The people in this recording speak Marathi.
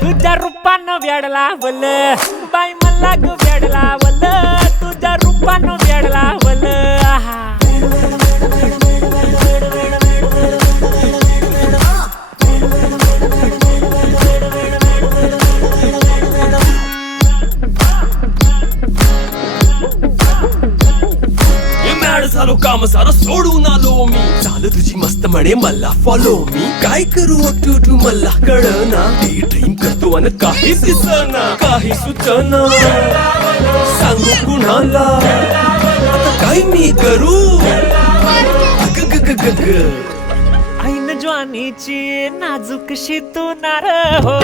तुझ्या रूपानं वेड लावल बाई मला ग वेड लावल तुझ्या रूपानं वेड लावल आहा झालो काम सारं सोडून आलो मी चाल तुझी मस्त म्हणे मला फॉलो मी काय करू टू मला कळना ती ड्रीम करतो आणि काही दिसना काही सुचना सांगू कुणाला आता काय मी करू ऐन ज्वानीची नाजूकशी तू नार हो